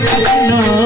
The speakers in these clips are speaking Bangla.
don't know.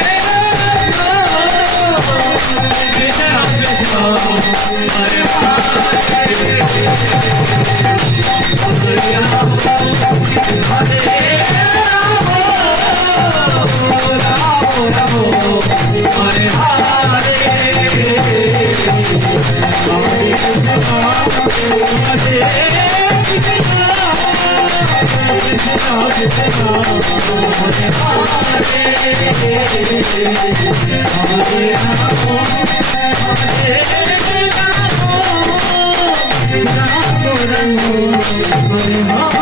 Oh,